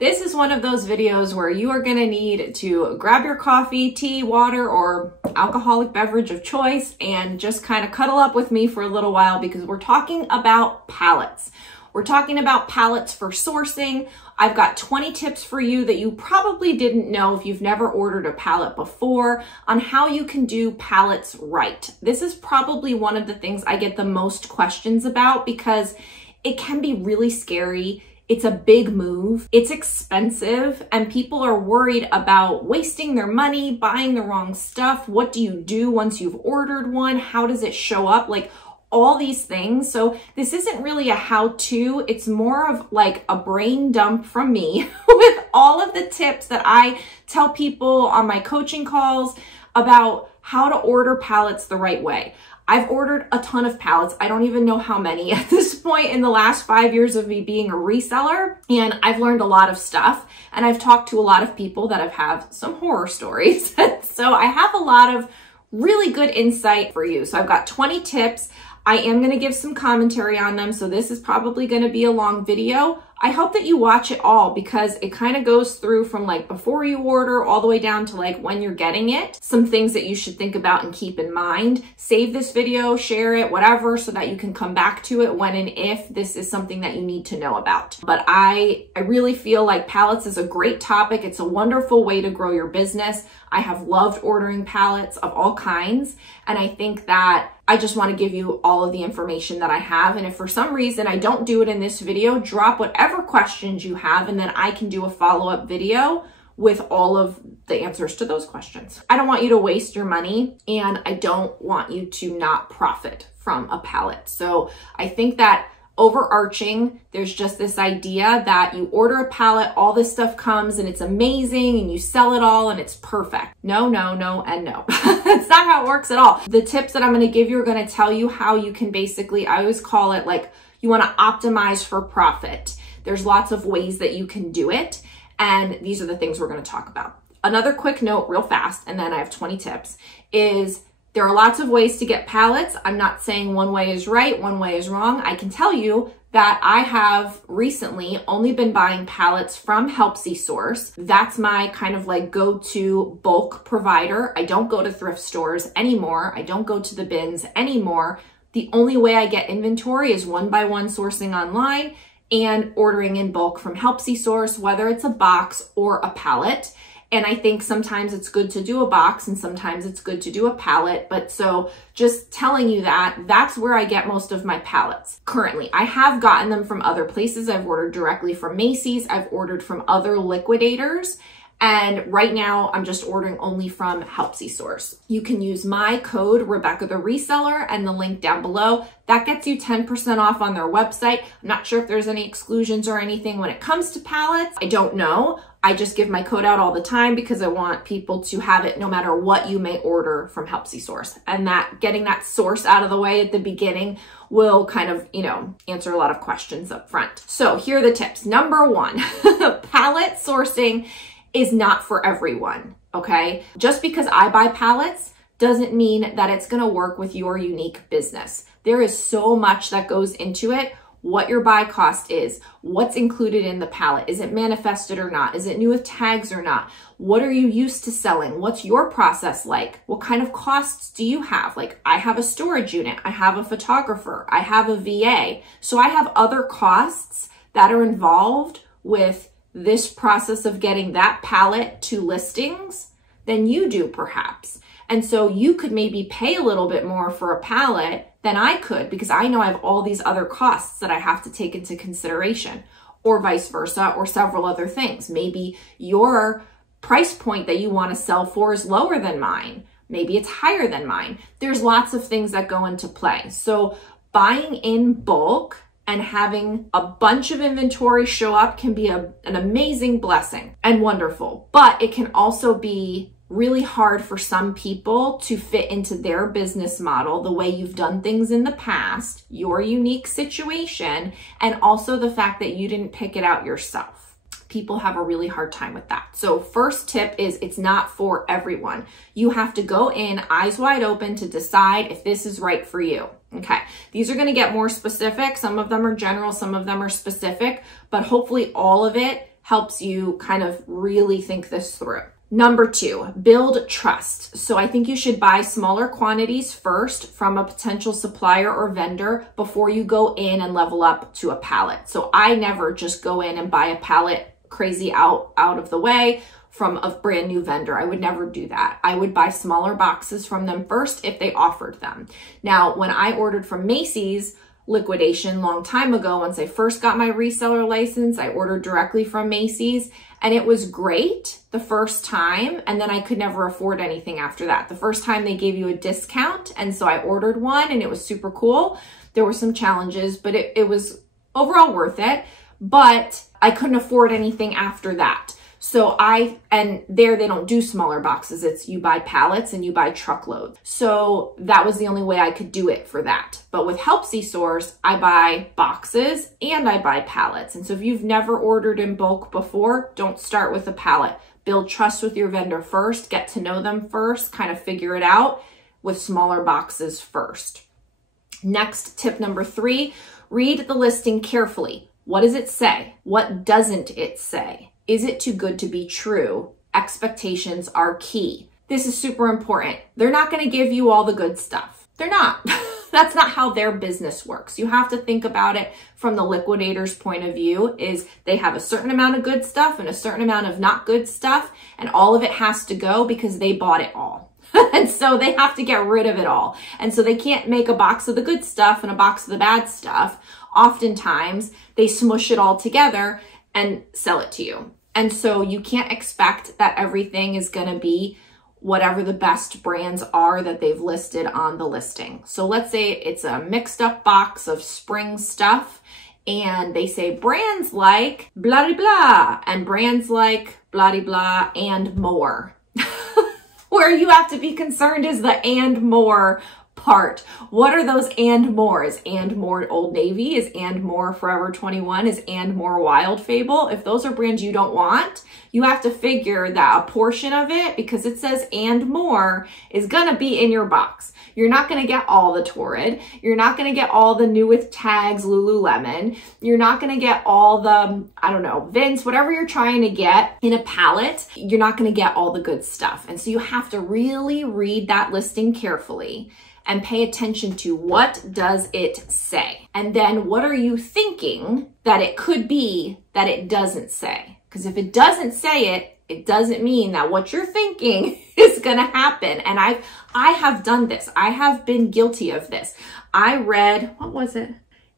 This is one of those videos where you are gonna need to grab your coffee, tea, water, or alcoholic beverage of choice and just kind of cuddle up with me for a little while because we're talking about pallets. We're talking about pallets for sourcing. I've got 20 tips for you that you probably didn't know if you've never ordered a pallet before on how you can do pallets right. This is probably one of the things I get the most questions about because it can be really scary. It's a big move, it's expensive, and people are worried about wasting their money, buying the wrong stuff. What do you do once you've ordered one? How does it show up? Like all these things. So this isn't really a how-to, it's more of like a brain dump from me with all of the tips that I tell people on my coaching calls about how to order pallets the right way. I've ordered a ton of pallets. I don't even know how many at this point in the last 5 years of me being a reseller. And I've learned a lot of stuff. And I've talked to a lot of people that have had some horror stories. So I have a lot of really good insight for you. So I've got 20 tips. I am going to give some commentary on them. So this is probably going to be a long video. I hope that you watch it all because it kind of goes through from like before you order all the way down to like when you're getting it. Some things that you should think about and keep in mind. Save this video, share it, whatever, so that you can come back to it when and if this is something that you need to know about. But I really feel like pallets is a great topic. It's a wonderful way to grow your business. I have loved ordering pallets of all kinds. And I think that I just want to give you all of the information that I have. And if for some reason I don't do it in this video, drop whatever questions you have and then I can do a follow-up video with all of the answers to those questions. I don't want you to waste your money and I don't want you to not profit from a pallet. So I think that overarching, there's just this idea that you order a pallet, all this stuff comes and it's amazing and you sell it all and it's perfect. No, no, no, and no. That's not how it works at all. The tips that I'm going to give you are going to tell you how you can basically, I always call it like you want to optimize for profit. There's lots of ways that you can do it. And these are the things we're going to talk about. Another quick note real fast, and then I have 20 tips, is there are lots of ways to get pallets. I'm not saying one way is right, one way is wrong. I can tell you that I have recently only been buying pallets from HelpsySource. That's my kind of like go-to bulk provider. I don't go to thrift stores anymore. I don't go to the bins anymore. The only way I get inventory is one-by-one sourcing online and ordering in bulk from HelpsySource, whether it's a box or a pallet. And I think sometimes it's good to do a box and sometimes it's good to do a pallet. But so just telling you that, that's where I get most of my pallets currently. I have gotten them from other places. I've ordered directly from Macy's. I've ordered from other liquidators. And right now I'm just ordering only from HelpsySource. You can use my code, Rebecca the Reseller, and the link down below. That gets you 10% off on their website. I'm not sure if there's any exclusions or anything when it comes to pallets. I don't know. I just give my code out all the time because I want people to have it no matter what you may order from HelpsySource. And that getting that source out of the way at the beginning will kind of, answer a lot of questions up front. So here are the tips. Number one, pallet sourcing is not for everyone, okay? Just because I buy pallets doesn't mean that it's gonna work with your unique business. There is so much that goes into it. What your buy cost is, what's included in the pallet, is it manifested or not, is it new with tags or not, what are you used to selling, what's your process like, what kind of costs do you have? Like I have a storage unit, I have a photographer, I have a VA, so I have other costs that are involved with this process of getting that pallet to listings than you do perhaps. And so you could maybe pay a little bit more for a pallet than I could because I know I have all these other costs that I have to take into consideration, or vice versa, or several other things. Maybe your price point that you want to sell for is lower than mine. Maybe it's higher than mine. There's lots of things that go into play. So buying in bulk and having a bunch of inventory show up can be an amazing blessing and wonderful, but it can also be really hard for some people to fit into their business model, the way you've done things in the past, your unique situation, and also the fact that you didn't pick it out yourself. People have a really hard time with that. So first tip is it's not for everyone. You have to go in eyes wide open to decide if this is right for you. Okay, these are going to get more specific. Some of them are general, some of them are specific, but hopefully all of it helps you kind of really think this through. Number 2, build trust. So I think you should buy smaller quantities first from a potential supplier or vendor before you go in and level up to a pallet. So I never just go in and buy a pallet crazy out of the way from a brand new vendor. I would never do that. I would buy smaller boxes from them first if they offered them. Now, when I ordered from Macy's liquidation long time ago, once I first got my reseller license, I ordered directly from Macy's, and it was great the first time, and then I could never afford anything after that. The first time they gave you a discount, and so I ordered one, and it was super cool. There were some challenges, but it was overall worth it, but I couldn't afford anything after that. So there they don't do smaller boxes. It's you buy pallets and you buy truckloads. So that was the only way I could do it for that. But with Helpsy Source, I buy boxes and I buy pallets. And so if you've never ordered in bulk before, don't start with a pallet. Build trust with your vendor first, get to know them first, kind of figure it out with smaller boxes first. Next, tip number 3, read the listing carefully. What does it say? What doesn't it say? Is it too good to be true? Expectations are key. This is super important. They're not going to give you all the good stuff. They're not. That's not how their business works. You have to think about it from the liquidator's point of view, is they have a certain amount of good stuff and a certain amount of not good stuff, and all of it has to go because they bought it all. And so they have to get rid of it all. And so they can't make a box of the good stuff and a box of the bad stuff. Oftentimes, they smush it all together and sell it to you. And so you can't expect that everything is going to be whatever the best brands are that they've listed on the listing. So let's say it's a mixed up box of spring stuff and they say brands like blah, blah, blah, and brands like blah, blah, blah, and more. Where you have to be concerned is the and more part. What are those and more? Is and more Old Navy? Is and more Forever 21? Is and more Wild Fable? If those are brands you don't want, you have to figure that a portion of it, because it says and more, is gonna be in your box. You're not gonna get all the Torrid. You're not gonna get all the new with tags Lululemon. You're not gonna get all the, I don't know, Vince, whatever you're trying to get in a pallet, you're not gonna get all the good stuff. And so you have to really read that listing carefully and pay attention to what does it say. And then what are you thinking that it could be that it doesn't say? Because if it doesn't say it, it doesn't mean that what you're thinking is gonna happen. And I have done this. I have been guilty of this. I read, what was it?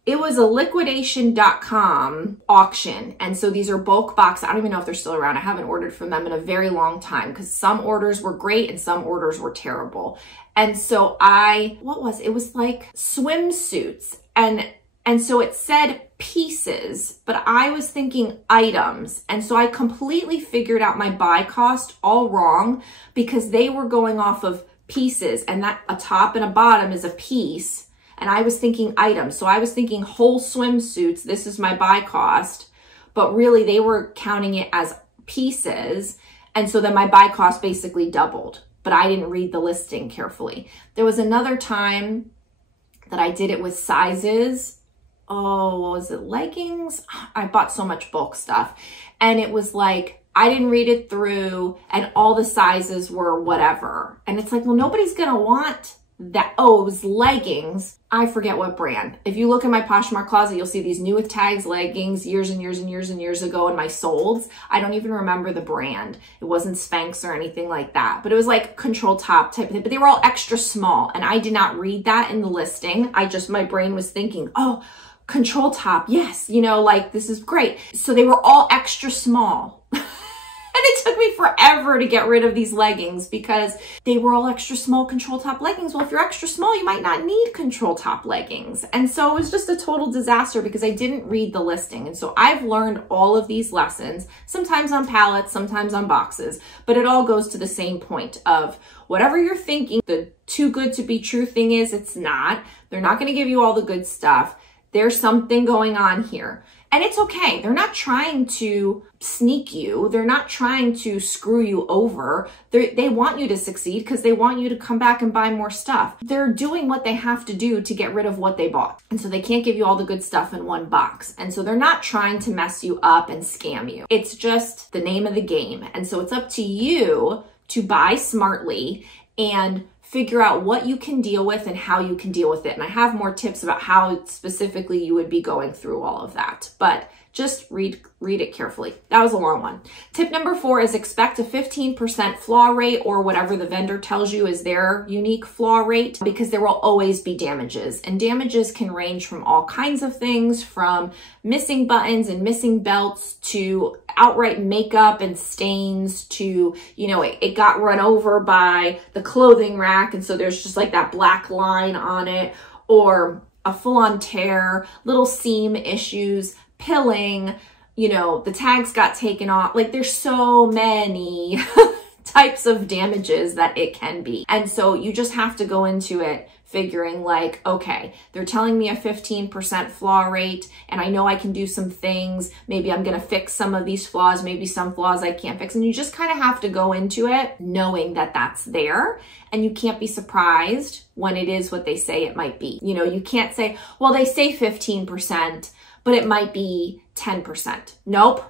It was a liquidation.com auction. And so these are bulk boxes. I don't even know if they're still around. I haven't ordered from them in a very long time because some orders were great and some orders were terrible. And so it was like swimsuits. And so it said pieces, but I was thinking items. And so I completely figured out my buy cost all wrong because they were going off of pieces, and that a top and a bottom is a piece. And I was thinking items. So I was thinking whole swimsuits, this is my buy cost, but really they were counting it as pieces. And so then my buy cost basically doubled, but I didn't read the listing carefully. There was another time that I did it with sizes. Oh, what was it? Leggings? I bought so much bulk stuff. And it was like, I didn't read it through and all the sizes were whatever. And it's like, well, nobody's going to want that. Oh, it was leggings. I forget what brand. If you look in my Poshmark closet, you'll see these new with tags leggings years and years and years and years ago in my solds. I don't even remember the brand. It wasn't Spanx or anything like that, but it was like control top type of thing, but they were all extra small. And I did not read that in the listing. My brain was thinking, oh, control top. Yes. You know, like this is great. So they were all extra small. And it took me forever to get rid of these leggings because they were all extra small control top leggings. Well, if you're extra small, you might not need control top leggings. And so it was just a total disaster because I didn't read the listing. And so I've learned all of these lessons, sometimes on pallets, sometimes on boxes, but it all goes to the same point of whatever you're thinking, the too good to be true thing is, it's not. They're not going to give you all the good stuff. There's something going on here. And it's okay. They're not trying to sneak you. They're not trying to screw you over. They want you to succeed because they want you to come back and buy more stuff. They're doing what they have to do to get rid of what they bought. And so they can't give you all the good stuff in one box. And so they're not trying to mess you up and scam you. It's just the name of the game. And so it's up to you to buy smartly and figure out what you can deal with and how you can deal with it. And I have more tips about how specifically you would be going through all of that, but just read it carefully. That was a long one. Tip number 4 is expect a 15% flaw rate, or whatever the vendor tells you is their unique flaw rate, because there will always be damages. And damages can range from all kinds of things, from missing buttons and missing belts to outright makeup and stains to, you know, it got run over by the clothing rack and so there's just like that black line on it, or a full-on tear, little seam issues, pilling, you know, the tags got taken off. Like there's so many types of damages that it can be. And so you just have to go into it figuring like, okay, they're telling me a 15% flaw rate and I know I can do some things. Maybe I'm going to fix some of these flaws, maybe some flaws I can't fix. And you just kind of have to go into it knowing that that's there, and you can't be surprised when it is what they say it might be. You know, you can't say, well, they say 15%, but it might be 10%. Nope.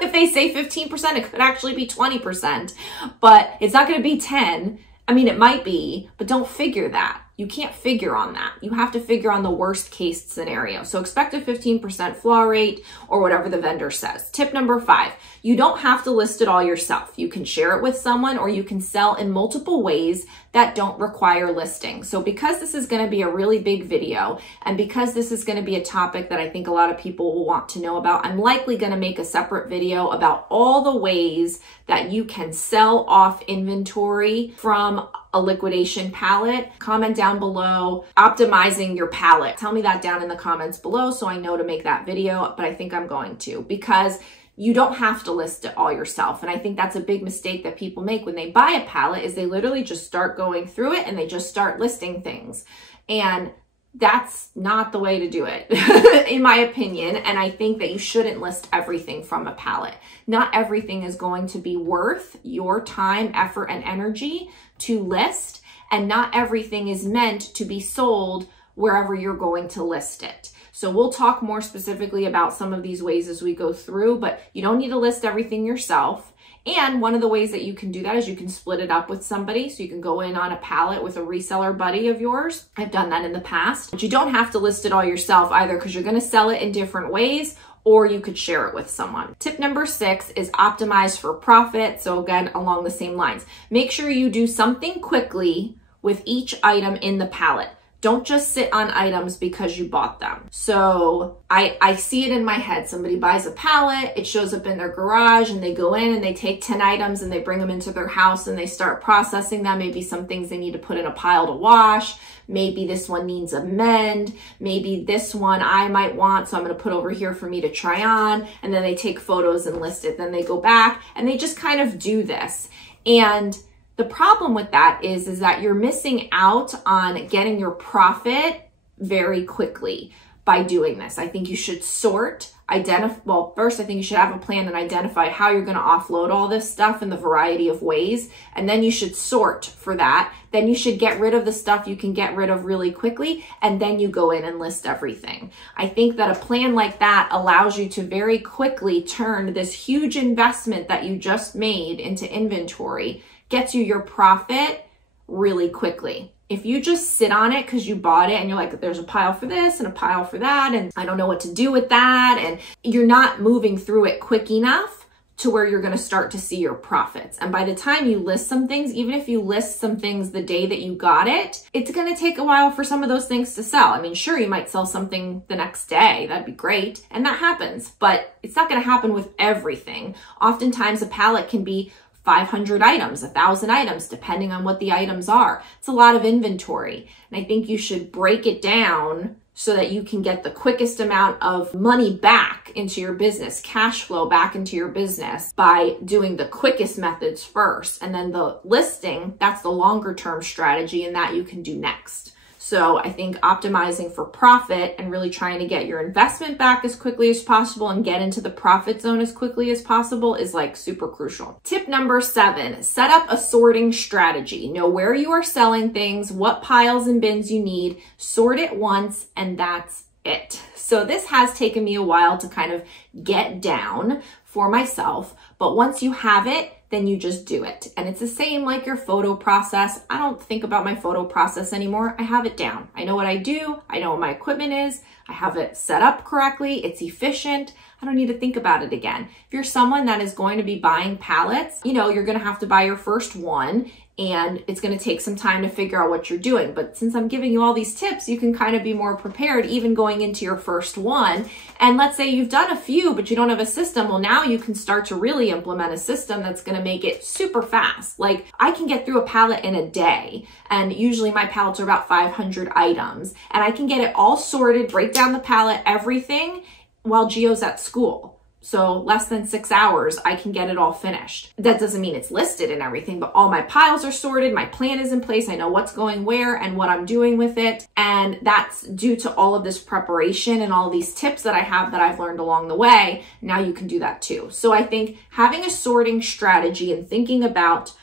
If they say 15%, it could actually be 20%, but it's not going to be 10. I mean, it might be, but don't figure that. You can't figure on that. You have to figure on the worst case scenario. So expect a 15% flaw rate or whatever the vendor says. Tip number 5, you don't have to list it all yourself. You can share it with someone, or you can sell in multiple ways that don't require listing. So because this is going to be a really big video, and because this is going to be a topic that I think a lot of people will want to know about, I'm likely going to make a separate video about all the ways that you can sell off inventory from a liquidation pallet. Comment down below, optimizing your pallet. Tell me that down in the comments below so I know to make that video, but I think I'm going to, because you don't have to list it all yourself. And I think that's a big mistake that people make when they buy a pallet, is they literally just start going through it and they just start listing things. And that's not the way to do it, in my opinion. And I think that you shouldn't list everything from a pallet. Not everything is going to be worth your time, effort, and energy to list. And not everything is meant to be sold wherever you're going to list it. So we'll talk more specifically about some of these ways as we go through, but you don't need to list everything yourself. And one of the ways that you can do that is you can split it up with somebody. So you can go in on a pallet with a reseller buddy of yours. I've done that in the past, but you don't have to list it all yourself either, because you're going to sell it in different ways, or you could share it with someone. Tip number 6 is optimize for profit. So again, along the same lines, make sure you do something quickly with each item in the pallet. Don't just sit on items because you bought them. So I see it in my head. Somebody buys a pallet, it shows up in their garage, and they go in and they take 10 items and they bring them into their house and they start processing them. Maybe some things they need to put in a pile to wash. Maybe this one needs a mend. Maybe this one I might want, so I'm going to put over here for me to try on. And then they take photos and list it. Then they go back and they just kind of do this. And the problem with that is that you're missing out on getting your profit very quickly by doing this. I think you should sort, well, first I think you should have a plan and identify how you're going to offload all this stuff in the variety of ways. And then you should sort for that. Then you should get rid of the stuff you can get rid of really quickly. And then you go in and list everything. I think that a plan like that allows you to very quickly turn this huge investment that you just made into inventory, gets you your profit really quickly. If you just sit on it because you bought it and you're like, there's a pile for this and a pile for that, and I don't know what to do with that, and you're not moving through it quick enough to where you're going to start to see your profits. And by the time you list some things, even if you list some things the day that you got it, it's going to take a while for some of those things to sell. I mean, sure, you might sell something the next day. That'd be great. And that happens, but it's not going to happen with everything. Oftentimes a pallet can be 500 items, 1,000 items, depending on what the items are. It's a lot of inventory. And I think you should break it down so that you can get the quickest amount of money back into your business, cash flow back into your business, by doing the quickest methods first. And then the listing, that's the longer term strategy, and that you can do next. So I think optimizing for profit and really trying to get your investment back as quickly as possible and get into the profit zone as quickly as possible is like super crucial. Tip number 7, set up a sorting strategy. Know where you are selling things, what piles and bins you need, sort it once, and that's it. So this has taken me a while to kind of get down for myself, but once you have it, then you just do it. And it's the same like your photo process. I don't think about my photo process anymore. I have it down. I know what I do. I know what my equipment is. I have it set up correctly. It's efficient. I don't need to think about it again. If you're someone that is going to be buying pallets, you know, you're going to have to buy your first one and it's going to take some time to figure out what you're doing. But since I'm giving you all these tips, you can kind of be more prepared even going into your first one. And let's say you've done a few, but you don't have a system. Well, now you can start to really implement a system that's going to make it super fast. Like I can get through a pallet in a day, and usually my pallets are about 500 items, and I can get it all sorted, break down the pallet, everything, while Gio's at school. So less than 6 hours, I can get it all finished. That doesn't mean it's listed and everything, but all my piles are sorted. My plan is in place. I know what's going where and what I'm doing with it. And that's due to all of this preparation and all these tips that I have that I've learned along the way. Now you can do that too. So I think having a sorting strategy and thinking about,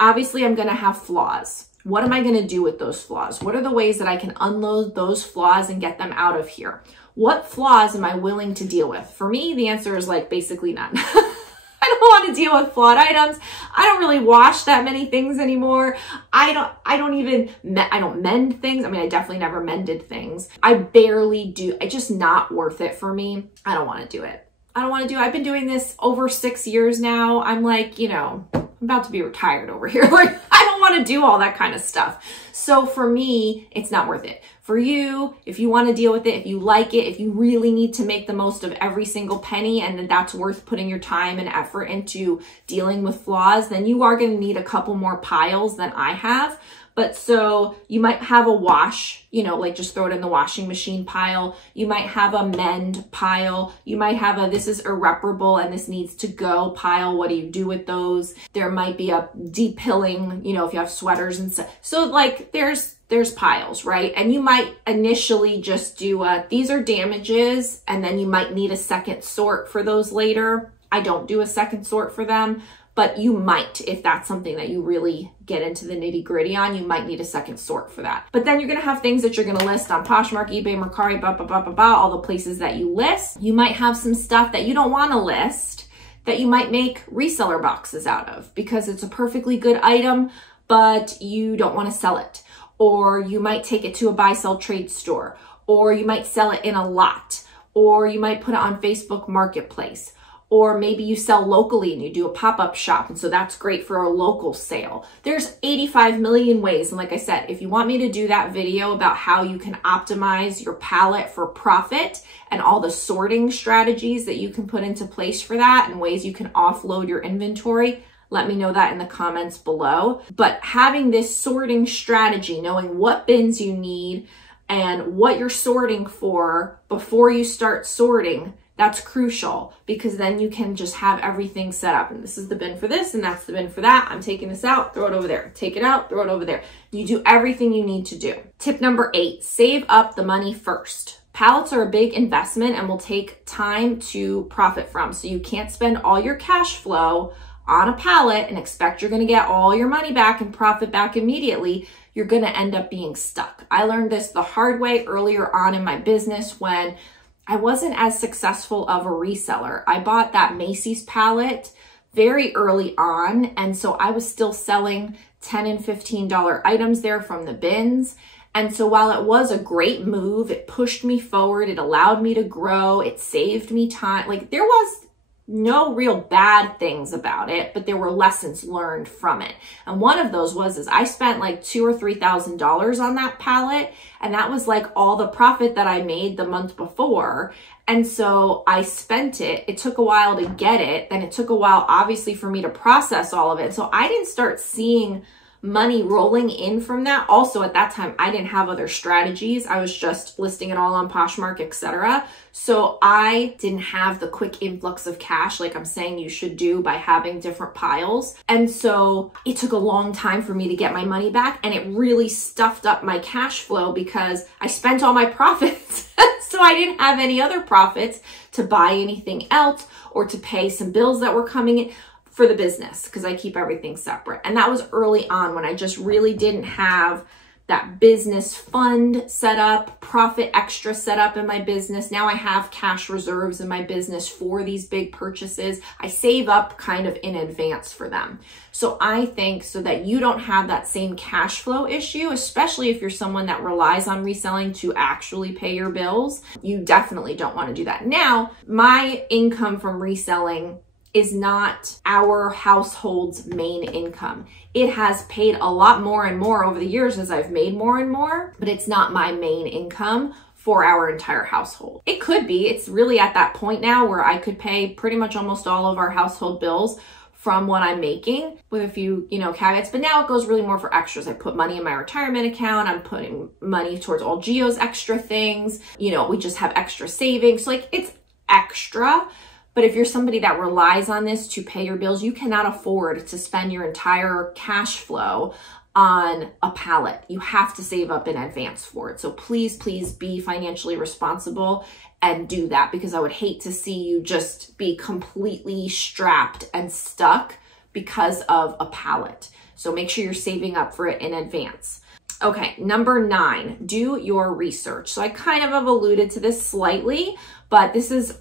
obviously I'm going to have flaws. What am I going to do with those flaws? What are the ways that I can unload those flaws and get them out of here? What flaws am I willing to deal with? For me, the answer is like basically none. I don't want to deal with flawed items. I don't really wash that many things anymore. I don't mend things. I mean, I definitely never mended things. I barely do. It's just not worth it for me. I don't want to do it. I've been doing this over 6 years now. I'm like, you know, I'm about to be retired over here. Like, I don't want to do all that kind of stuff. So for me, it's not worth it. For you, if you want to deal with it, if you like it, if you really need to make the most of every single penny and that's worth putting your time and effort into dealing with flaws, then you are going to need a couple more piles than I have. But so you might have a wash, you know, like just throw it in the washing machine pile. You might have a mend pile. You might have a this is irreparable and this needs to go pile. What do you do with those? There might be a depilling, you know, if you have sweaters and stuff. So like there's piles, right? And you might initially just do these are damages, and then you might need a second sort for those later. I don't do a second sort for them, but you might, if that's something that you really get into the nitty gritty on, you might need a second sort for that. But then you're gonna have things that you're gonna list on Poshmark, eBay, Mercari, all the places that you list. You might have some stuff that you don't wanna list that you might make reseller boxes out of because it's a perfectly good item, but you don't wanna sell it. Or you might take it to a buy, sell, trade store, or you might sell it in a lot, or you might put it on Facebook Marketplace. Or maybe you sell locally and you do a pop-up shop. And so that's great for a local sale. There's 85 million ways. And like I said, if you want me to do that video about how you can optimize your pallet for profit and all the sorting strategies that you can put into place for that and ways you can offload your inventory, let me know that in the comments below. But having this sorting strategy, knowing what bins you need and what you're sorting for before you start sorting, that's crucial, because then you can just have everything set up. And this is the bin for this, and that's the bin for that. I'm taking this out, throw it over there. Take it out, throw it over there. You do everything you need to do. Tip number 8, save up the money first. Pallets are a big investment and will take time to profit from. So you can't spend all your cash flow on a pallet and expect you're going to get all your money back and profit back immediately. You're going to end up being stuck. I learned this the hard way earlier on in my business when I wasn't as successful of a reseller. I bought that Macy's pallet very early on, and so I was still selling $10 and $15 items there from the bins. And so while it was a great move, it pushed me forward, it allowed me to grow, it saved me time. Like, there was no real bad things about it, but there were lessons learned from it. And one of those was I spent like $2,000 or $3,000 on that pallet, and that was like all the profit that I made the month before. And so I spent it. It took a while to get it. Then it took a while, obviously, for me to process all of it. So I didn't start seeing money rolling in from that. Also at that time, I didn't have other strategies. I was just listing it all on Poshmark, etc. So I didn't have the quick influx of cash like I'm saying you should do by having different piles. And so it took a long time for me to get my money back, and it really stuffed up my cash flow because I spent all my profits. So I didn't have any other profits to buy anything else or to pay some bills that were coming in for the business, because I keep everything separate. And that was early on when I just really didn't have that business fund set up, profit extra set up in my business. Now I have cash reserves in my business for these big purchases. I save up kind of in advance for them. So I think so that you don't have that same cash flow issue, especially if you're someone that relies on reselling to actually pay your bills, you definitely don't want to do that. Now, my income from reselling is not our household's main income. It has paid a lot more and more over the years as I've made more and more, but it's not my main income for our entire household. It could be. It's really at that point now where I could pay pretty much almost all of our household bills from what I'm making with a few, caveats, but now it goes really more for extras. I put money in my retirement account. I'm putting money towards all Gio's extra things. We just have extra savings. So it's extra. But if you're somebody that relies on this to pay your bills, you cannot afford to spend your entire cash flow on a pallet. You have to save up in advance for it. So please, please be financially responsible and do that, because I would hate to see you just be completely strapped and stuck because of a pallet. So make sure you're saving up for it in advance. Okay, number 9, do your research. So I kind of have alluded to this slightly, but this is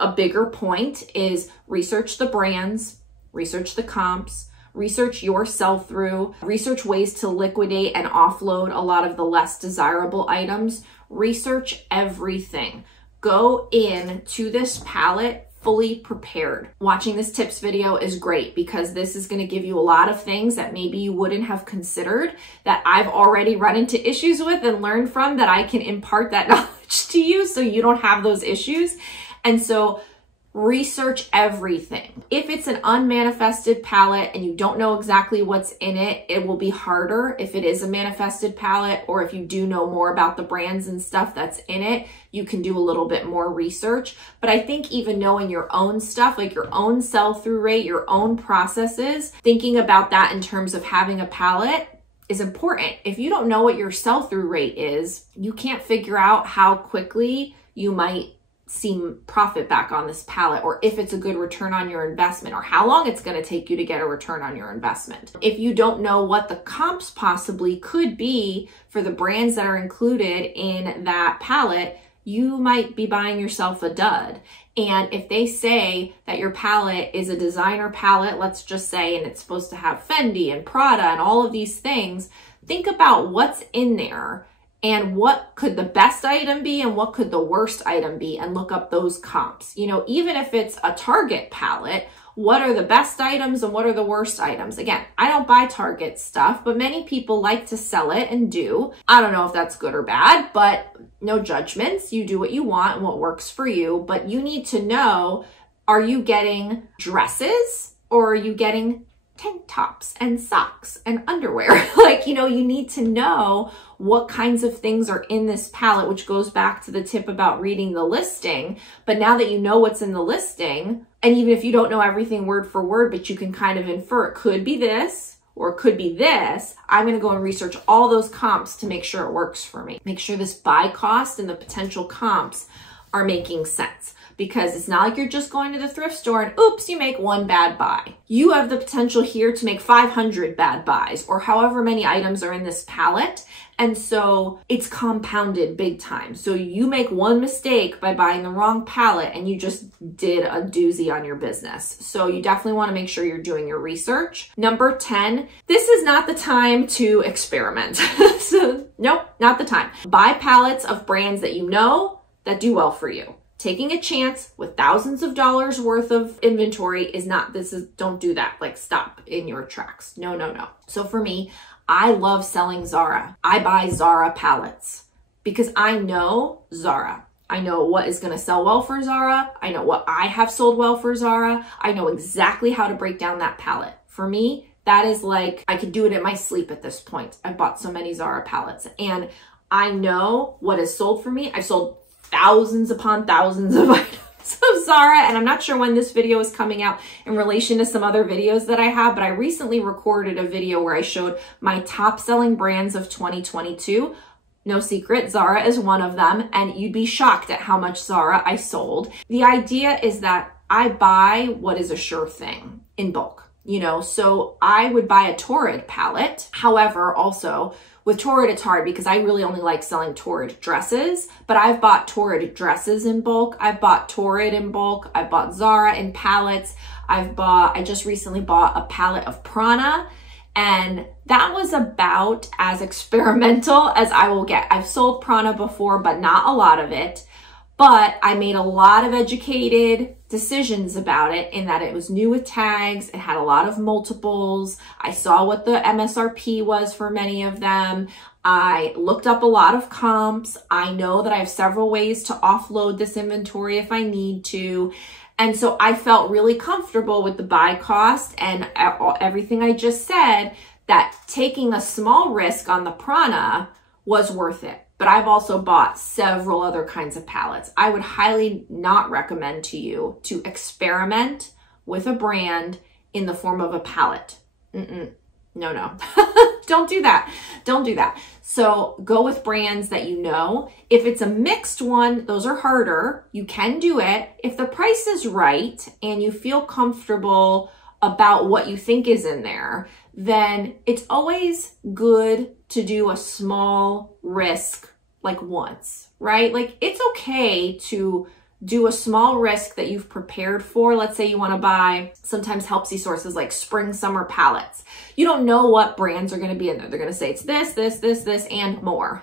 a bigger point, is research the brands, research the comps, research your sell-through, research ways to liquidate and offload a lot of the less desirable items. Research everything. Go into this pallet fully prepared. Watching this tips video is great because this is going to give you a lot of things that maybe you wouldn't have considered, that I've already run into issues with and learned from, that I can impart that knowledge to you so you don't have those issues. And so research everything. If it's an unmanifested pallet and you don't know exactly what's in it, it will be harder. If it is a manifested pallet, or if you do know more about the brands and stuff that's in it, you can do a little bit more research. But I think even knowing your own stuff, like your own sell-through rate, your own processes, thinking about that in terms of having a pallet is important. If you don't know what your sell-through rate is, you can't figure out how quickly you might see profit back on this pallet, or if it's a good return on your investment, or how long it's going to take you to get a return on your investment. If you don't know what the comps possibly could be for the brands that are included in that pallet, you might be buying yourself a dud. And if they say that your pallet is a designer pallet, let's just say, and it's supposed to have Fendi and Prada and all of these things, think about what's in there and what could the best item be and what could the worst item be, and look up those comps. Even if it's a Target palette, what are the best items and what are the worst items? Again, I don't buy Target stuff, but many people like to sell it and do. I don't know if that's good or bad, but no judgments. You do what you want and what works for you, but you need to know, are you getting dresses or are you getting tank tops and socks and underwear? You need to know what kinds of things are in this palette, which goes back to the tip about reading the listing. But now that you know what's in the listing, and even if you don't know everything word for word, but you can kind of infer it could be this or it could be this, I'm going to go and research all those comps to make sure it works for me. Make sure this buy cost and the potential comps are making sense. Because it's not like you're just going to the thrift store and oops, you make one bad buy. You have the potential here to make 500 bad buys, or however many items are in this palette. And so it's compounded big time. So you make one mistake by buying the wrong palette and you just did a doozy on your business. So you definitely want to make sure you're doing your research. Number 10, this is not the time to experiment. So nope, not the time. Buy palettes of brands that you know that do well for you. Taking a chance with thousands of dollars worth of inventory is not, don't do that. Stop in your tracks. No, no, no. So for me, I love selling Zara. I buy Zara palettes because I know Zara. I know what is going to sell well for Zara. I know what I have sold well for Zara. I know exactly how to break down that palette. For me, That is like, I could do it in my sleep at this point. I've bought so many Zara palettes, and I know what is sold for me. I've sold thousands upon thousands of items of Zara, and I'm not sure when this video is coming out in relation to some other videos that I have, but I recently recorded a video where I showed my top selling brands of 2022. No secret, Zara is one of them, and you'd be shocked at how much Zara I sold. The idea is that I buy what is a sure thing in bulk, you know, so I would buy a Torrid palette. However, also with Torrid, it's hard because I really only like selling Torrid dresses, but I've bought Torrid dresses in bulk. I've bought Torrid in bulk. I've bought Zara in palettes. I just recently bought a palette of Prana, and that was about as experimental as I will get. I've sold Prana before, but not a lot of it. But I made a lot of educated decisions about it in that it was new with tags. It had a lot of multiples. I saw what the MSRP was for many of them. I looked up a lot of comps. I know that I have several ways to offload this inventory if I need to. And so I felt really comfortable with the buy cost and everything I just said, that taking a small risk on the Prana was worth it. But I've also bought several other kinds of palettes. I would highly not recommend to you to experiment with a brand in the form of a palette. No. Don't do that. Don't do that. So go with brands that you know. If it's a mixed one, those are harder. You can do it. If the price is right and you feel comfortable about what you think is in there, then it's always good to do a small risk like once, right? Like it's okay to do a small risk that you've prepared for. Let's say you want to buy, sometimes Helpsy sources like spring, summer palettes. You don't know what brands are going to be in there. They're going to say it's this, and more.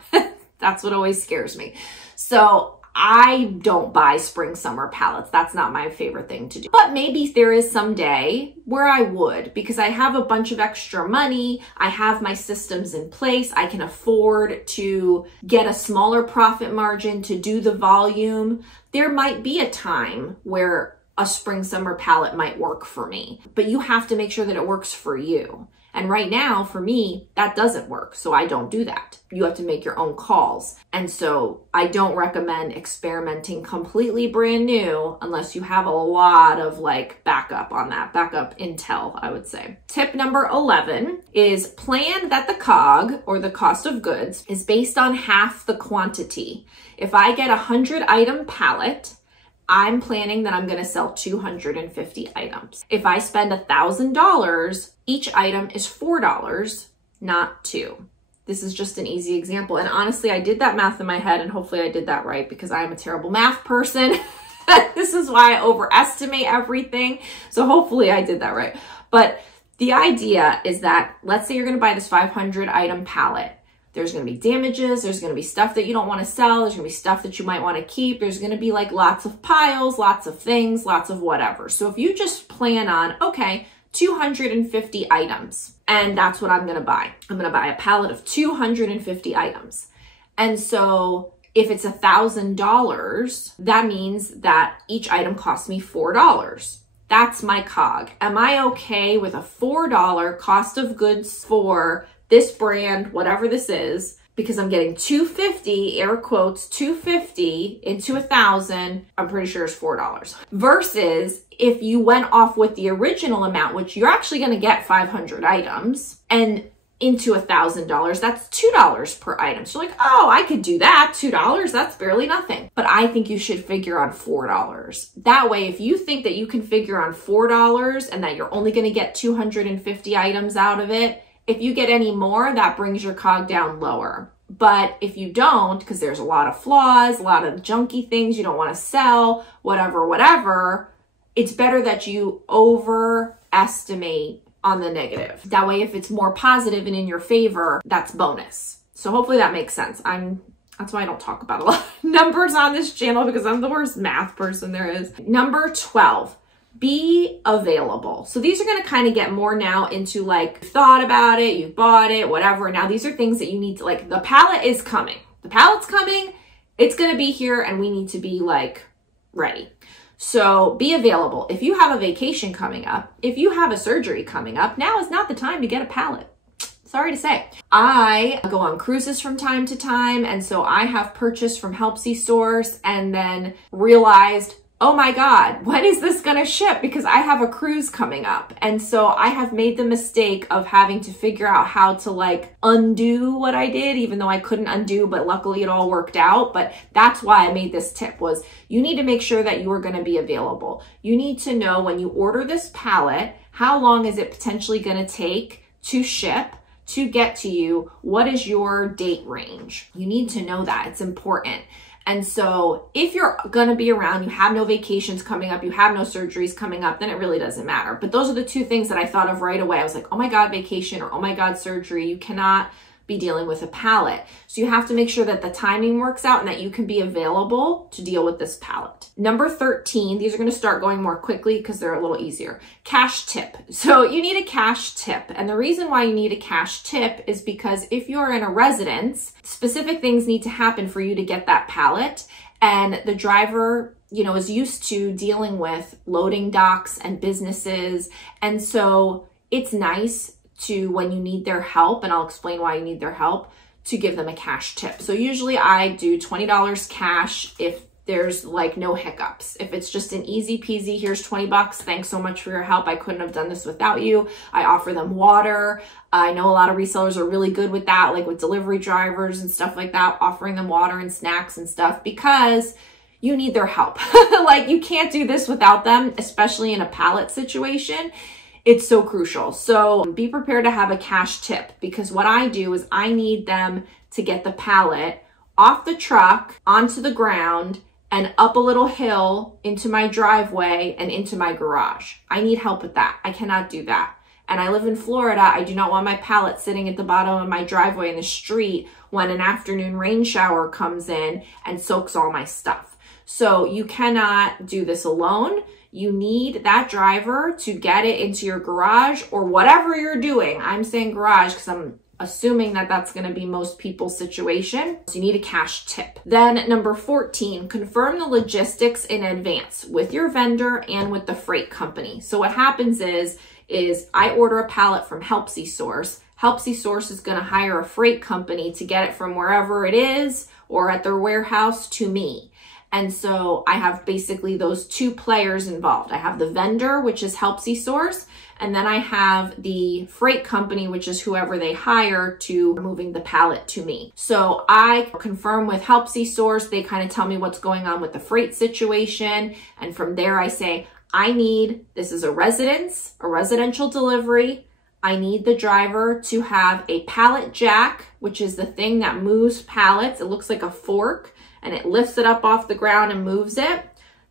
That's what always scares me. So I don't buy spring, summer palettes. That's not my favorite thing to do. But maybe there is some day where I would, because I have a bunch of extra money. I have my systems in place. I can afford to get a smaller profit margin to do the volume. There might be a time where a spring, summer palette might work for me, but you have to make sure that it works for you. And right now, for me, that doesn't work. So I don't do that. You have to make your own calls. And so I don't recommend experimenting completely brand new unless you have a lot of like backup on that, backup intel, I would say. Tip number 11 is plan that the COG, or the cost of goods, is based on half the quantity. If I get a 100 item palette, I'm planning that I'm going to sell 250 items. If I spend $1,000, each item is $4, not $2. This is just an easy example. And honestly, I did that math in my head, and hopefully I did that right because I am a terrible math person. This is why I overestimate everything. So hopefully I did that right. But the idea is that, let's say you're going to buy this 500 item palette. There's going to be damages. There's going to be stuff that you don't want to sell. There's going to be stuff that you might want to keep. There's going to be like lots of piles, lots of things, lots of whatever. So if you just plan on, okay, 250 items, and that's what I'm going to buy. I'm going to buy a palette of 250 items. And so if it's $1,000, that means that each item costs me $4. That's my COG. Am I okay with a $4 cost of goods for this brand, whatever this is, because I'm getting 250, air quotes, 250 into 1,000, I'm pretty sure it's $4. Versus if you went off with the original amount, which you're actually going to get 500 items, and into $1,000, that's $2 per item. So you're like, oh, I could do that. $2, that's barely nothing. But I think you should figure on $4. That way, if you think that you can figure on $4 and that you're only going to get 250 items out of it, if you get any more, that brings your COG down lower. But if you don't, because there's a lot of flaws, a lot of junky things you don't want to sell, whatever, it's better that you overestimate on the negative. That way, if it's more positive and in your favor, that's bonus. So hopefully that makes sense. That's why I don't talk about a lot of numbers on this channel, because I'm the worst math person there is. Number 12. Be available. So these are going to kind of get more now into like, you thought about it, you bought it, whatever. Now these are things that you need to, like, the palette is coming. The palette's coming. It's going to be here and we need to be like ready. So be available. If you have a vacation coming up, if you have a surgery coming up, now is not the time to get a pallet. Sorry to say. I go on cruises from time to time, and so I have purchased from Helpsy Source and then realized, oh my God, when is this gonna ship? Because I have a cruise coming up. And so I have made the mistake of having to figure out how to like undo what I did, even though I couldn't undo, but luckily it all worked out. But that's why I made this tip, was you need to make sure that you are gonna be available. You need to know when you order this pallet, how long is it potentially gonna take to ship, to get to you? What is your date range? You need to know that. It's important. And so if you're gonna be around, you have no vacations coming up, you have no surgeries coming up, then it really doesn't matter. But those are the two things that I thought of right away. I was like, oh my God, vacation, or oh my God, surgery. You cannot be dealing with a pallet. So you have to make sure that the timing works out and that you can be available to deal with this pallet. Number 13, these are gonna start going more quickly because they're a little easier. Cash tip. So you need a cash tip. And the reason why you need a cash tip is because if you're in a residence, specific things need to happen for you to get that pallet. And the driver, you know, is used to dealing with loading docks and businesses. And so it's nice to, when you need their help, and I'll explain why you need their help, to give them a cash tip. So usually I do $20 cash if there's like no hiccups. If it's just an easy peasy, here's 20 bucks, thanks so much for your help, I couldn't have done this without you. I offer them water. I know a lot of resellers are really good with that, like with delivery drivers and stuff like that, offering them water and snacks and stuff, because you need their help. Like, you can't do this without them, especially in a pallet situation. It's so crucial. So be prepared to have a cash tip, because what I do is I need them to get the pallet off the truck, onto the ground, and up a little hill into my driveway and into my garage. I need help with that. I cannot do that. And I live in Florida. I do not want my pallet sitting at the bottom of my driveway in the street when an afternoon rain shower comes in and soaks all my stuff. So you cannot do this alone. You need that driver to get it into your garage or whatever you're doing. I'm saying garage because I'm assuming that that's going to be most people's situation. So you need a cash tip. Then number 14, confirm the logistics in advance with your vendor and with the freight company. So what happens is I order a pallet from Helpsy Source. Helpsy Source is going to hire a freight company to get it from wherever it is or at their warehouse to me. And so I have basically those two players involved. I have the vendor, which is Helpsy Source, and then I have the freight company, which is whoever they hire to moving the pallet to me. So I confirm with Helpsy Source. They kind of tell me what's going on with the freight situation. And from there I say, this is a residence, a residential delivery. I need the driver to have a pallet jack, which is the thing that moves pallets. It looks like a fork, and it lifts it up off the ground and moves it.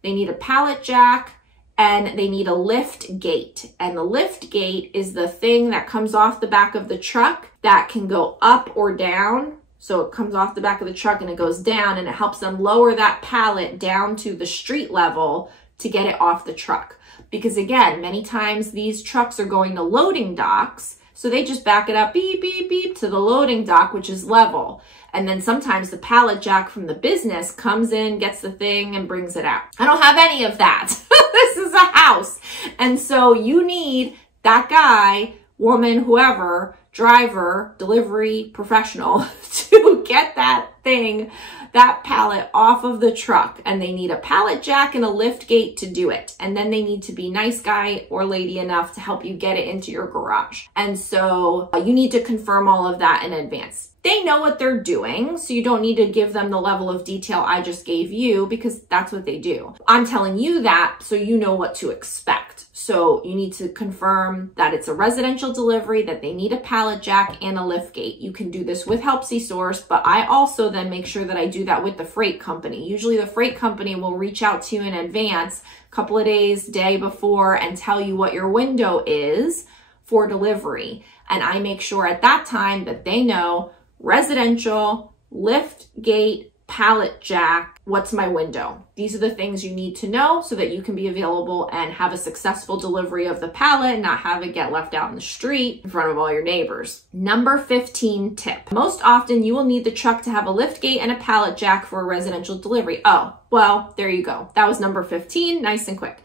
They need a pallet jack, and they need a lift gate. And the lift gate is the thing that comes off the back of the truck that can go up or down. So it comes off the back of the truck and it goes down, and it helps them lower that pallet down to the street level to get it off the truck. Because again, many times these trucks are going to loading docks, so they just back it up, beep, beep, beep, to the loading dock, which is level. And then sometimes the pallet jack from the business comes in, gets the thing, and brings it out. I don't have any of that. This is a house. And so you need that guy, woman, whoever, driver, delivery professional to get that thing, that pallet off of the truck. And they need a pallet jack and a lift gate to do it. And then they need to be nice guy or lady enough to help you get it into your garage. And so you need to confirm all of that in advance. They know what they're doing, so you don't need to give them the level of detail I just gave you, because that's what they do. I'm telling you that so you know what to expect. So you need to confirm that it's a residential delivery, that they need a pallet jack and a lift gate. You can do this with Helpsy Source, but I also then make sure that I do that with the freight company. Usually the freight company will reach out to you in advance, a couple of days, day before, and tell you what your window is for delivery. And I make sure at that time that they know residential, lift gate, pallet jack, what's my window? These are the things you need to know so that you can be available and have a successful delivery of the pallet and not have it get left out in the street in front of all your neighbors. Number 15 tip. Most often you will need the truck to have a lift gate and a pallet jack for a residential delivery. Oh, well, there you go. That was number 15, nice and quick.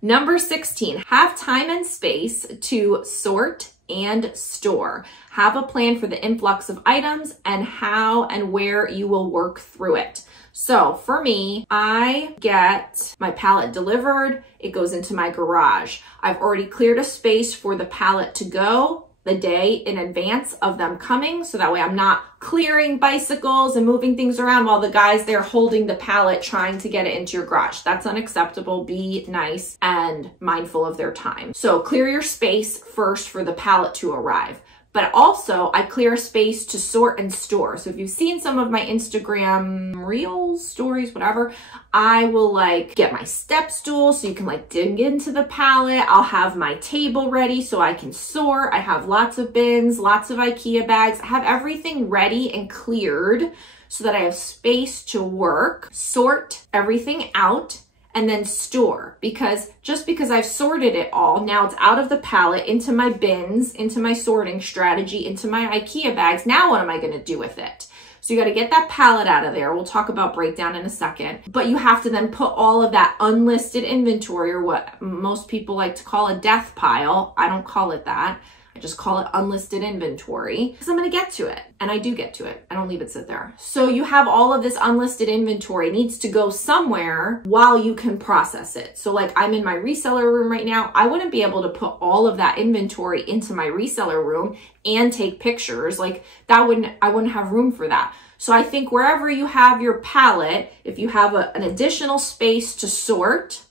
Number 16, have time and space to sort and store. Have a plan for the influx of items and how and where you will work through it. So for me, I get my pallet delivered. It goes into my garage. I've already cleared a space for the pallet to go the day in advance of them coming. So that way I'm not clearing bicycles and moving things around while the guy's there holding the pallet trying to get it into your garage. That's unacceptable. Be nice and mindful of their time. So clear your space first for the pallet to arrive. But also I clear a space to sort and store. So if you've seen some of my Instagram reels, stories, whatever, I will like get my step stool so you can like dig into the pallet. I'll have my table ready so I can sort. I have lots of bins, lots of IKEA bags. I have everything ready and cleared so that I have space to work, sort everything out, and then store. Because just because I've sorted it all, now it's out of the pallet, into my bins, into my sorting strategy, into my IKEA bags. Now what am I gonna do with it? So you gotta get that pallet out of there. We'll talk about breakdown in a second. But you have to then put all of that unlisted inventory, or what most people like to call a death pile. I don't call it that. I just call it unlisted inventory because I'm going to get to it, and I do get to it. I don't leave it sit there. So you have all of this unlisted inventory. It needs to go somewhere while you can process it. So like I'm in my reseller room right now. I wouldn't be able to put all of that inventory into my reseller room and take pictures. Like I wouldn't have room for that. So I think wherever you have your pallet, if you have an additional space to sort,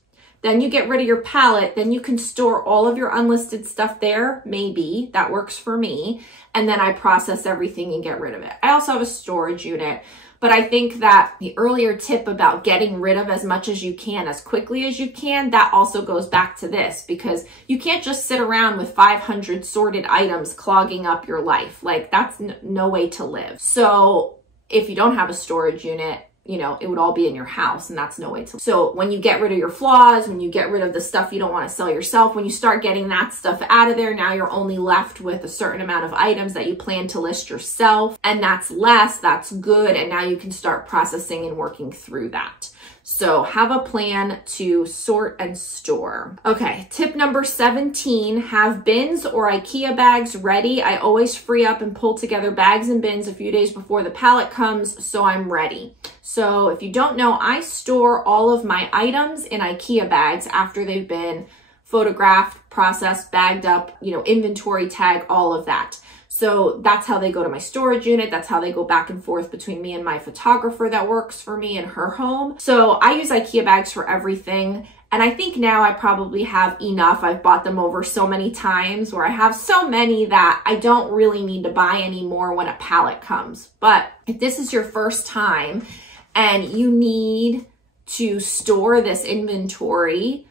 then you get rid of your pallet, then you can store all of your unlisted stuff there. Maybe that works for me. And then I process everything and get rid of it. I also have a storage unit, but I think that the earlier tip about getting rid of as much as you can, as quickly as you can, that also goes back to this, because you can't just sit around with 500 sorted items clogging up your life. Like that's no way to live. So if you don't have a storage unit, you know, it would all be in your house, and that's no way to. So when you get rid of your flaws, when you get rid of the stuff you don't want to sell yourself, when you start getting that stuff out of there, now you're only left with a certain amount of items that you plan to list yourself, and that's less, that's good. And now you can start processing and working through that. So have a plan to sort and store. Okay, tip number 17, have bins or IKEA bags ready. I always free up and pull together bags and bins a few days before the pallet comes, so I'm ready. So if you don't know, I store all of my items in IKEA bags after they've been photographed, processed, bagged up, you know, inventory tag, all of that. So that's how they go to my storage unit. That's how they go back and forth between me and my photographer that works for me in her home. So I use IKEA bags for everything. And I think now I probably have enough. I've bought them over so many times where I have so many that I don't really need to buy any more when a pallet comes. But if this is your first time and you need to store this inventory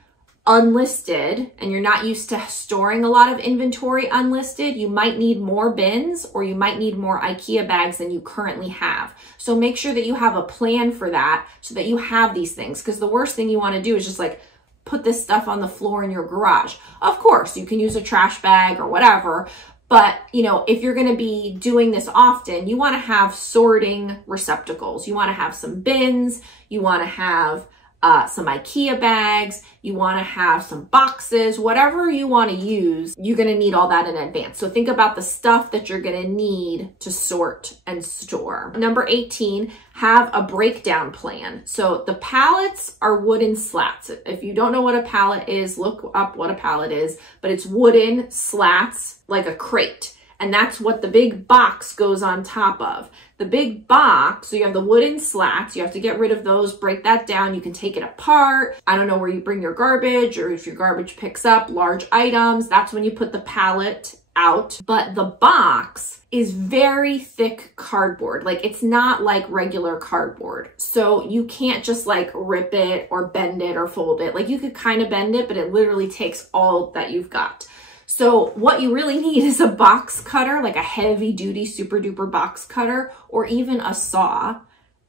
unlisted, and you're not used to storing a lot of inventory unlisted, you might need more bins or you might need more IKEA bags than you currently have. So make sure that you have a plan for that so that you have these things, because the worst thing you want to do is just like put this stuff on the floor in your garage. Of course, you can use a trash bag or whatever, but you know, if you're going to be doing this often, you want to have sorting receptacles. You want to have some bins, you want to have some IKEA bags, you want to have some boxes, whatever you want to use, you're going to need all that in advance. So think about the stuff that you're going to need to sort and store. Number 18, have a breakdown plan. So the pallets are wooden slats. If you don't know what a pallet is, look up what a pallet is, but it's wooden slats like a crate. And that's what the big box goes on top of. The big box, so you have the wooden slats, you have to get rid of those, break that down, you can take it apart. I don't know where you bring your garbage, or if your garbage picks up large items, that's when you put the pallet out. But the box is very thick cardboard. Like it's not like regular cardboard. So you can't just like rip it or bend it or fold it. Like you could kind of bend it, but it literally takes all that you've got. So what you really need is a box cutter, like a heavy duty, super duper box cutter, or even a saw.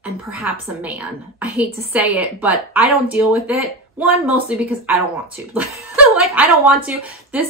and perhaps a man. I hate to say it, but I don't deal with it. One, mostly because I don't want to. Like, I don't want to.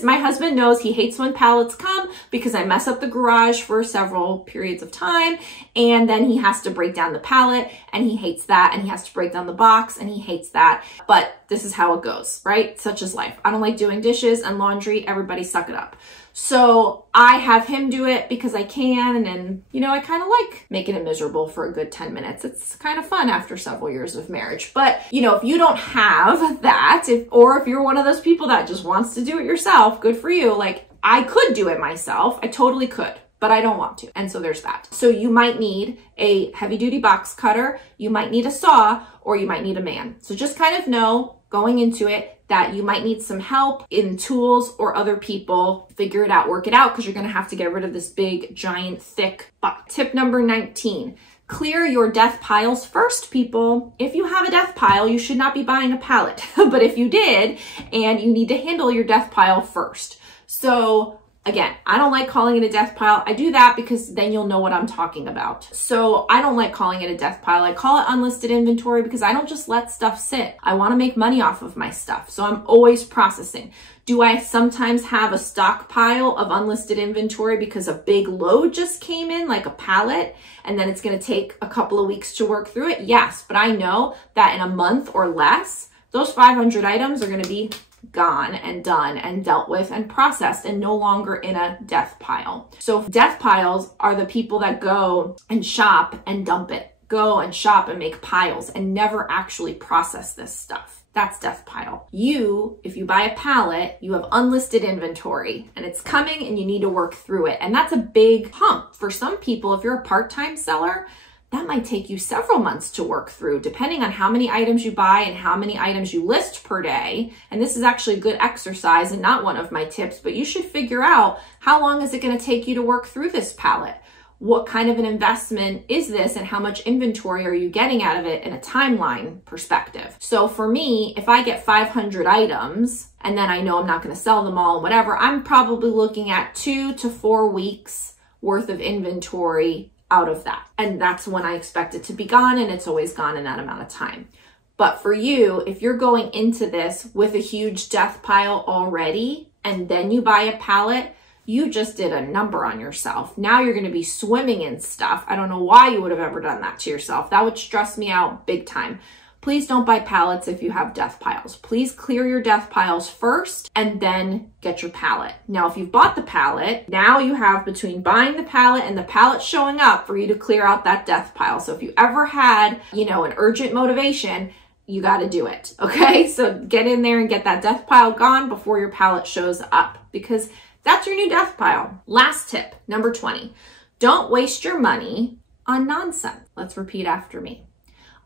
My husband knows he hates when pallets come because I mess up the garage for several periods of time, and then he has to break down the pallet, and he hates that, and he has to break down the box, and he hates that. But this is how it goes, right? Such is life. I don't like doing dishes and laundry. Everybody suck it up. So I have him do it because I can, and you know, I kind of like making it miserable for a good 10 minutes. It's kind of fun after several years of marriage. But you know, if you don't have that, or if you're one of those people that just wants to do it yourself, good for you. Like, I could do it myself. I totally could, but I don't want to. And so there's that. So you might need a heavy duty box cutter, you might need a saw, or you might need a man. So just kind of know going into it that you might need some help in tools or other people. Figure it out, work it out, because you're going to have to get rid of this big, giant, thick box. Tip number 19, clear your death piles first, people. If you have a death pile, you should not be buying a pallet. But if you did, and you need to handle your death pile first. So again, I don't like calling it a death pile. I do that because then you'll know what I'm talking about. So I don't like calling it a death pile. I call it unlisted inventory because I don't just let stuff sit. I want to make money off of my stuff. So I'm always processing. Do I sometimes have a stockpile of unlisted inventory because a big load just came in, like a pallet, and then it's going to take a couple of weeks to work through it? Yes, but I know that in a month or less, those 500 items are going to be gone and done and dealt with and processed and no longer in a death pile. So death piles are the people that go and shop and dump it, go and shop and make piles and never actually process this stuff. That's death pile. You, if you buy a pallet, you have unlisted inventory and it's coming and you need to work through it. And that's a big hump. For some people, if you're a part-time seller, that might take you several months to work through, depending on how many items you buy and how many items you list per day. And this is actually a good exercise and not one of my tips, but you should figure out how long is it going to take you to work through this pallet? What kind of an investment is this and how much inventory are you getting out of it in a timeline perspective? So for me, if I get 500 items and then I know I'm not going to sell them all and whatever, I'm probably looking at 2 to 4 weeks worth of inventory out of that. And that's when I expect it to be gone, and it's always gone in that amount of time. But for you, if you're going into this with a huge death pile already, and then you buy a pallet, you just did a number on yourself. Now you're going to be swimming in stuff. I don't know why you would have ever done that to yourself. That would stress me out big time. Please don't buy pallets if you have death piles. Please clear your death piles first and then get your pallet. Now, if you've bought the pallet, now you have between buying the pallet and the pallet showing up for you to clear out that death pile. So if you ever had, you know, an urgent motivation, you got to do it. Okay. So get in there and get that death pile gone before your pallet shows up, because that's your new death pile. Last tip, number 20, don't waste your money on nonsense. Let's repeat after me.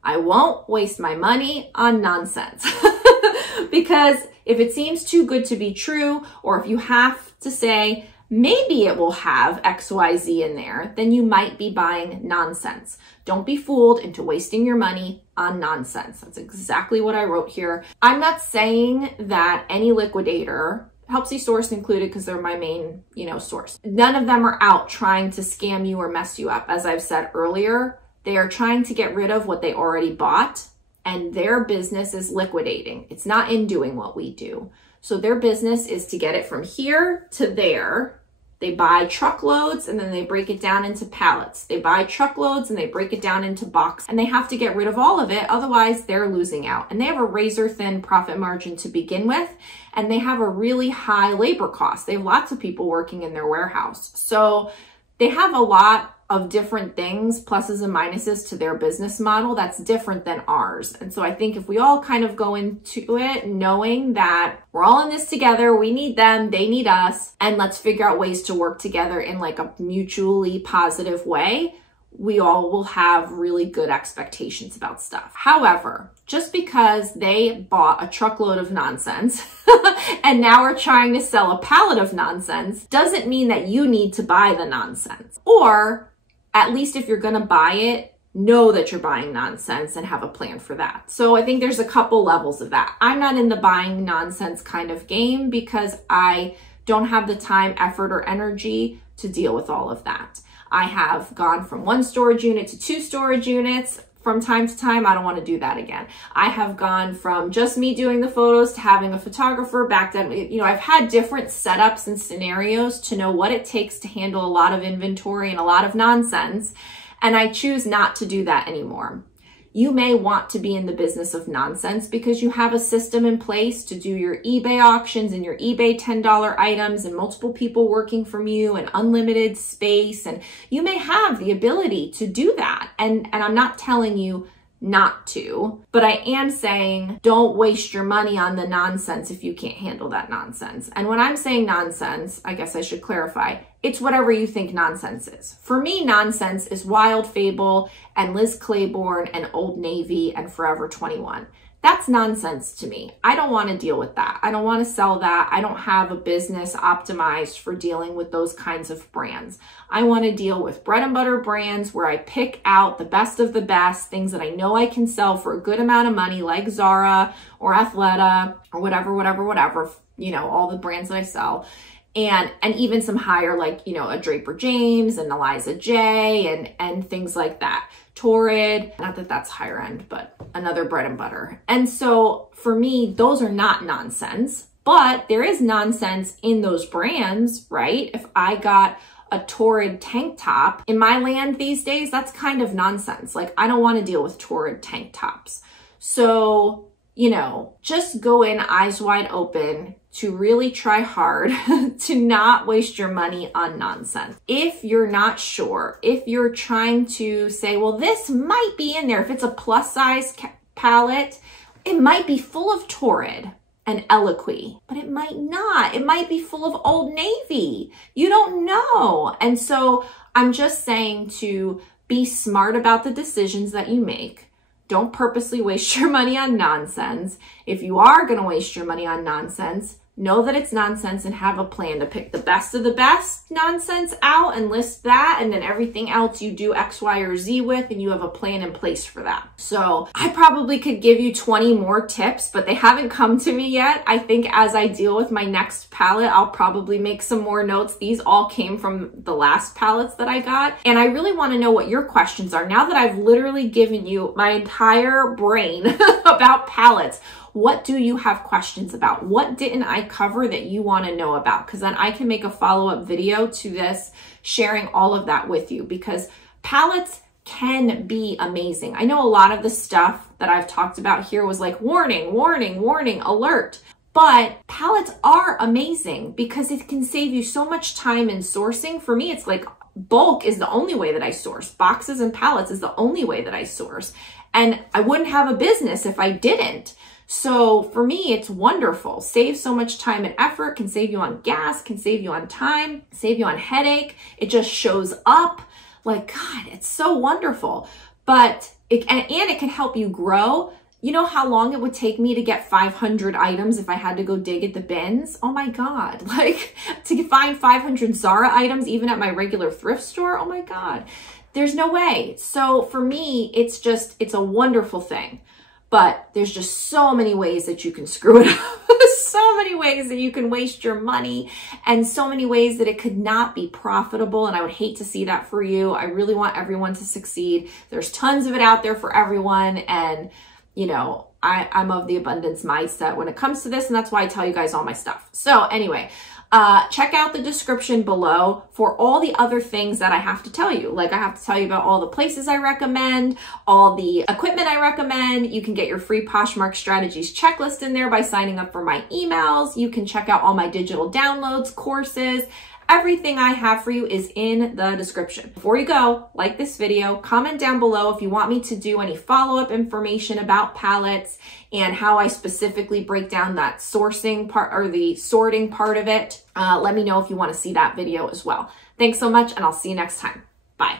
I won't waste my money on nonsense. Because if it seems too good to be true, or if you have to say, maybe it will have XYZ in there, then you might be buying nonsense. Don't be fooled into wasting your money on nonsense. That's exactly what I wrote here. I'm not saying that any liquidator, Helpsy Source included because they're my main, source, none of them are out trying to scam you or mess you up. As I've said earlier, they are trying to get rid of what they already bought, and their business is liquidating. It's not in doing what we do. So their business is to get it from here to there. They buy truckloads and then they break it down into pallets. They buy truckloads and they break it down into boxes, and they have to get rid of all of it. Otherwise they're losing out, and they have a razor thin profit margin to begin with. And they have a really high labor cost. They have lots of people working in their warehouse. So they have a lot of different things, pluses and minuses to their business model that's different than ours. And so I think if we all kind of go into it knowing that we're all in this together, we need them, they need us, and let's figure out ways to work together in like a mutually positive way, we all will have really good expectations about stuff. However, just because they bought a truckload of nonsense and now are trying to sell a pallet of nonsense doesn't mean that you need to buy the nonsense. Or at least if you're going to buy it, know that you're buying nonsense and have a plan for that. So I think there's a couple levels of that. I'm not in the buying nonsense kind of game because I don't have the time, effort, or energy to deal with all of that. I have gone from 1 storage unit to 2 storage units, from time to time. I don't want to do that again. I have gone from just me doing the photos to having a photographer back then. You know, I've had different setups and scenarios to know what it takes to handle a lot of inventory and a lot of nonsense. And I choose not to do that anymore. You may want to be in the business of nonsense because you have a system in place to do your eBay auctions and your eBay $10 items and multiple people working from you and unlimited space. And you may have the ability to do that. And I'm not telling you not to, but I am saying don't waste your money on the nonsense if you can't handle that nonsense. And when I'm saying nonsense, I guess I should clarify, it's whatever you think nonsense is. For me, nonsense is Wild Fable and Liz Claiborne and Old Navy and Forever 21. That's nonsense to me. I don't want to deal with that. I don't want to sell that. I don't have a business optimized for dealing with those kinds of brands. I want to deal with bread and butter brands where I pick out the best of the best, things that I know I can sell for a good amount of money, like Zara or Athleta or whatever, you know, all the brands that I sell. And even some higher, like, you know, a Draper James and Eliza J and things like that. Torrid, not that that's higher end, but another bread and butter. And so for me, those are not nonsense, but there is nonsense in those brands, right? If I got a Torrid tank top in my land these days, that's kind of nonsense. Like, I don't want to deal with Torrid tank tops. So, you know, just go in eyes wide open to really try hard to not waste your money on nonsense. If you're not sure, if you're trying to say, well, this might be in there, if it's a plus size palette, it might be full of Torrid and Eloquy, but it might not. It might be full of Old Navy. You don't know. And so I'm just saying to be smart about the decisions that you make. Don't purposely waste your money on nonsense. If you are going to waste your money on nonsense, know that it's nonsense and have a plan to pick the best of the best nonsense out and list that, and then everything else you do X, Y, or Z with, and you have a plan in place for that. So I probably could give you 20 more tips, but they haven't come to me yet. I think as I deal with my next palette, I'll probably make some more notes. These all came from the last palettes that I got. And I really want to know what your questions are. Now that I've literally given you my entire brain about palettes, what do you have questions about? What didn't I cover that you want to know about? Because then I can make a follow-up video to this, sharing all of that with you, because palettes can be amazing. I know a lot of the stuff that I've talked about here was like warning, warning, warning, alert. But palettes are amazing because it can save you so much time in sourcing. For me, it's like bulk is the only way that I source. Boxes and pallets is the only way that I source. And I wouldn't have a business if I didn't. So for me, it's wonderful. Saves so much time and effort, can save you on gas, can save you on time, save you on headache. It just shows up. Like, God, it's so wonderful. But it can help you grow. You know how long it would take me to get 500 items if I had to go dig at the bins? Oh my God, like to find 500 Zara items even at my regular thrift store? Oh my God, there's no way. So for me, it's a wonderful thing. But there's just so many ways that you can screw it up. So many ways that you can waste your money, and so many ways that it could not be profitable. And I would hate to see that for you. I really want everyone to succeed. There's tons of it out there for everyone. And, you know, I'm of the abundance mindset when it comes to this. And that's why I tell you guys all my stuff. So anyway, check out the description below for all the other things that I have to tell you. Like I have to tell you about all the places I recommend, all the equipment I recommend. You can get your free Poshmark strategies checklist in there by signing up for my emails. You can check out all my digital downloads, courses. Everything I have for you is in the description. Before you go, like this video, comment down below if you want me to do any follow-up information about palettes and how I specifically break down that sourcing part or the sorting part of it. Let me know if you want to see that video as well. Thanks so much, and I'll see you next time. Bye.